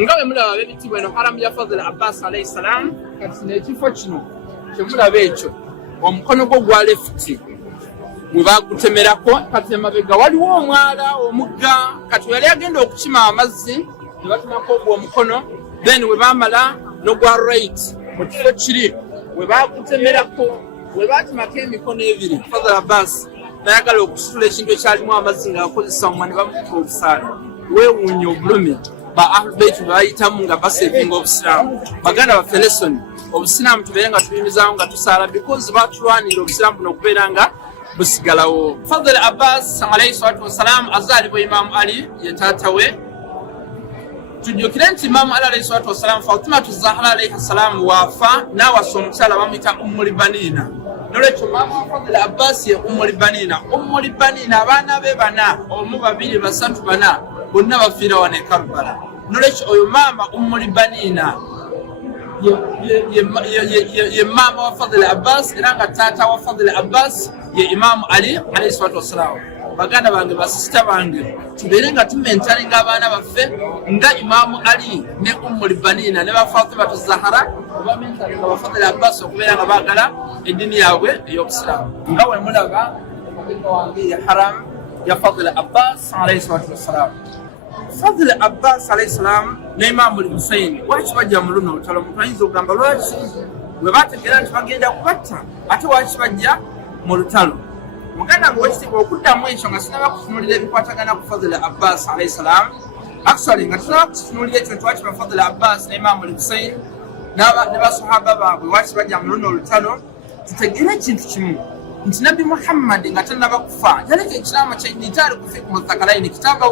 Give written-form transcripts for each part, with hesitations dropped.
ngawe mulaba bebitibwa eno haramu ya Fadhl Abbas alayhi salam kati n'ekifo kino kyemulaba ekyo omukono gwo gwa left we bagutemerako kati emabega waliwo omwala omugga kati yali agenda okukima amazzi ne batumako ogwo omukono then we bamala n'ogwa right mu kifo kiri we bagutemerako we batimako emikono ebiri Fadhl Abbas nayagala okusitula ekintu ekyalimu amazzi ng'akozesa omwa ne bamukuba obusaala weewuunya obulumi ba Ahlulbayt bayitamu nga basevinga obusiraamu baganda baffe lesson obusiraamu tubeere nga tubimizaawo nga tusaala because batulwanira obusiraamu buno okubeera nga busigalawo. Fadhl Abbas alayhi salatu wassalam azaalibwa Imaamu Ali ye taata we. Tujjukire nti Imaamu Ali alayhi salatu wassalam Fatimatu Zahra alayhi salam waafa n'awasa omukyala bamuyita Ummul Banina. Nolwekyo maama wa Fadhl Abbas ye Ummul Banina. Ummul Banina abaana be bana omu babiri basatu bana bonna bafiira wano e Karbala. Nolwekyo oyo maama Ummul Banina ye maama wa Fadhl Abbas era nga taata wa Fadhl Abbas ye Imaamu Ali alayhi salatu wassalam. Baganda bange basisita bange tubeere nga tumentalinga abaana baffe nga Imaamu Ali ne Ummul Banina ne ba Fatimatu Zahra oba mentalinga ba Fadhl Abbas okubeera nga baagala eddiini yaabwe ey'obusiraamu nga we mulaba emabega wange ye haram ya Fadhl Abbas alayhi salatu wassalam. Fadhl Abbas alayhi salam ne Imaamu Hussein lwaki bajja mu luno olutalo omuntu ayinza okugamba lwaki bwe bategeera nti bagenda kubatta ate lwaki bajja mu lutalo. Muganda ng'ekitiibwa okuddamu ekyo nga sinaba kutunuulira ebikwatagana ku Fadhl Abbas alayhi salam. Actually nga tunaba kutunuulira ekyo nti lwaki ba Fadhl Abbas ne Imaamu Hussein ne basahaba baabwe lwaki bajja mu luno olutalo tutegeere ekintu kimu nti Nabbi Muhammad nga tannaba kufa yaleka ekiraamo kye nitaali kufiikum thaqalaini kitaaba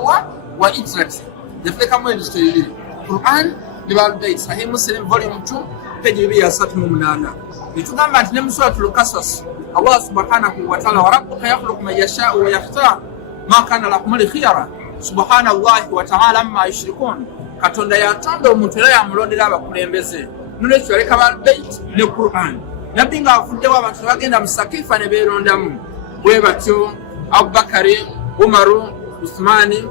wa internet yafulekamu ebizito bibiri Quran ne Ahlulbayt Sahih Muslim volume 2 page 238 netugamba nti ne mu suratul Qasas Allah subhanahu wa ta'ala wa rabbuka yakhluqu man yasha'u wa yakhtar ma kana lakum al-khiyara subhanallahi wa ta'ala amma yushrikun. Katonda yatonda omuntu era yamulondera abakulembeze nolwekyo yaleka Ahlulbayt ne Quran. Nabbi nga avuddewo abantu bagenda mu Sakifa ne beerondamu bwe batyo Abubakari, Umaru, Uthmani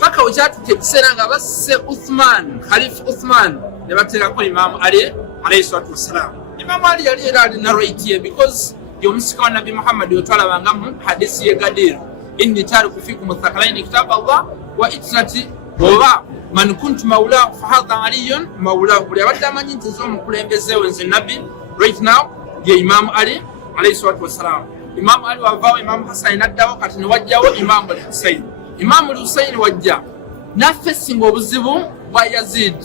paka wekyatuuka ekiseera nga basse Uthman Khalifa Uthman ne bateerako Imaamu Ali alayhi salatu wassalam. Imaamu Ali yali era alina right ye because y'omusika wa Nabbi Muhammad wetwalabangamu hadisi ye Gadir inni taariku fikum thaqalaini kitaba Allah wa itrati oba man kuntu mawla fa hadha aliyun mawla. Buli abadde amanyi nti nze omukulembeze we nze Nabbi right now ye Imaamu Ali alayhi salatu wassalam. Imaamu Ali wavaawo Imaamu Hassan n'addawo kati ne wajjawo Imaamu Hussein. Imaamu Hussein wajja n'afesinga obuzibu bwa Yazid.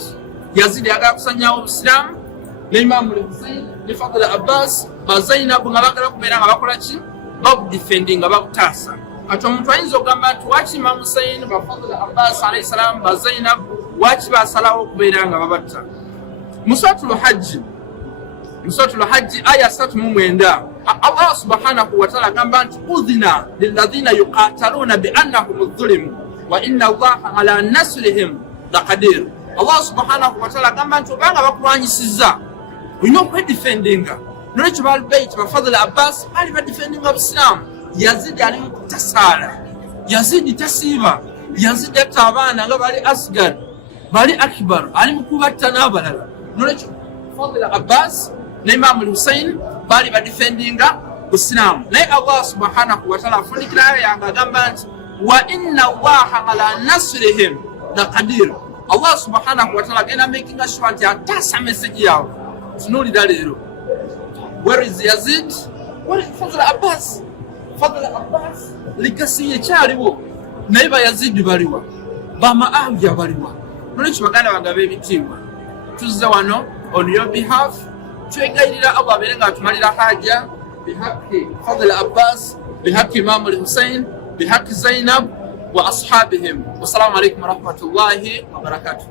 Yazid yagala kusanyawo obusiraamu ne Imaamu Hussein ne Fadhl Abbas ba Zainab nga bagala kubeera nga bakola ki babudefendi nga babutaasa. Kati omuntu ayinza okugamba nti waki Imaamu Hussein ba Fadhl Abbas alayhi salam ba Zainab waki basalawo okubeera nga babatta. Mu suratul Hajj aya 39 Allah subhanahu wa ta'ala agamba nti udhina lilladhina yuqataluna bi annahum adh-dhulimu wa inna Allaha ala nasrihim laqadir. Allah subhanahu wa ta'ala agamba nti obanga bakulwanyisizza olina okwedefendinga. Nolwekyo ba Ahlulbayt ba Fadhl Abbas bali badefendinga obusiraamu. Yazid ali mu kutasaala, Yazid tasiiba, Yazid atta abaana nga bali Asgar bali Akbar ali mu kubatta n'abalala. Nolwekyo Fadhl Abbas ne Imaamu Hussein bali badefendinga busiraamu. Naye Allah subhanahu wa ta'ala afunikira ayo yange agamba nti wa inna Allaha ala nasrihim laqadir. Allah subhanahu wa ta'ala agenda making sure nti ataasa message yaabwe. Tunuulira leero, where is Yazid? Where is Fadhl Abbas? Fadhl Abbas ligasi yekyaliwo naye ba Yazid baliwa, ba Muawiya baliwa. Nolwekyo baganda bange ab'ebitiibwa tuzze wano on your behalf twegayirira Allah abeere nga atumalira haja bihaqi Fadhl Abbas, bihaqi Imaamu Hussein, bihaqi Zainab wa ashabihim. Wassalamu alaikum warahmatullahi wabarakatuh.